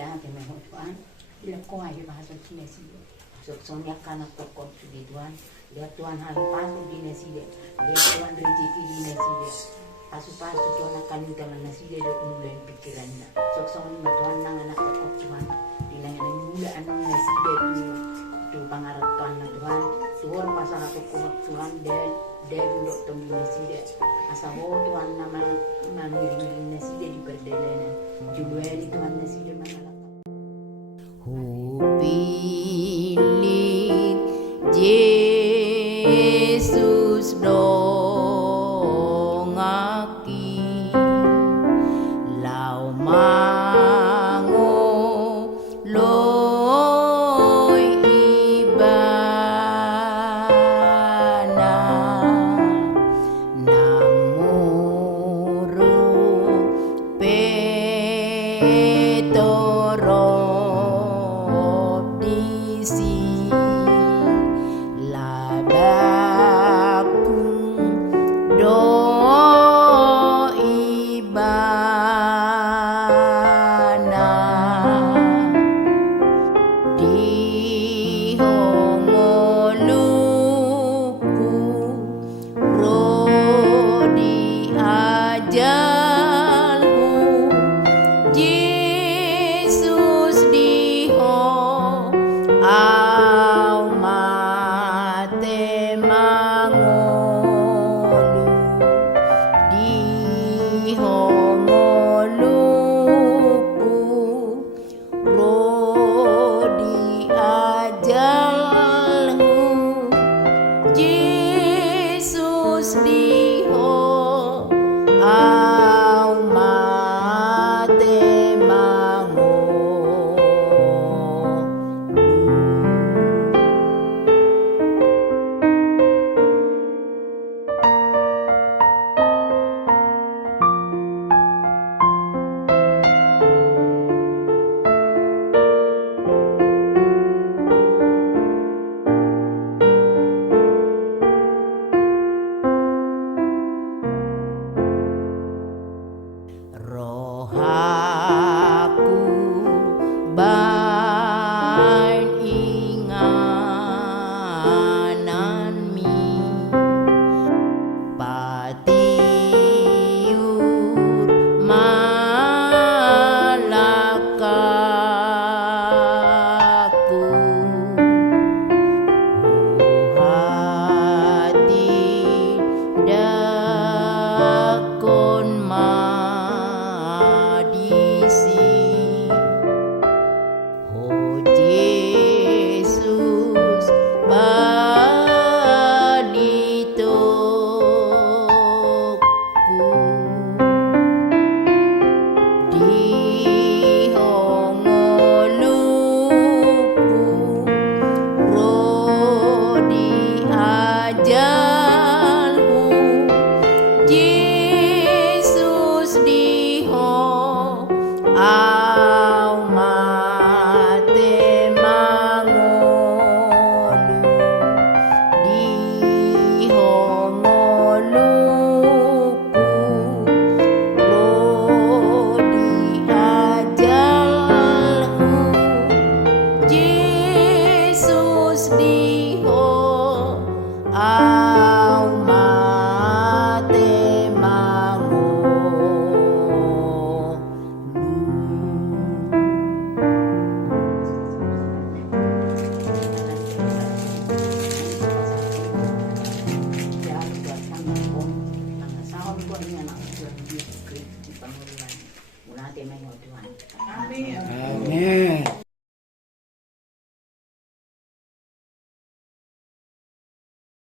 ila te me hotuan ila ko ai ba so kine si so sonya kana ko ko di tuan dia tuan hal pasu di nasi dia tuan rezeki di nasi dia pasu tuan akan utama nasi dia do mulai pikirannya so sonya tuan nang anak ko tuan di nang mula anu nasi dia tu pangarap tuan na tuan suor pasal aku ko tuan dia untuk temu nasi dia asal tuan nama mamiring nasi dia di perdelana jual tuan nasi dia mana Hupilit Yesus dong aki lau mango loy ibana nang muru petoro Amin. Amin.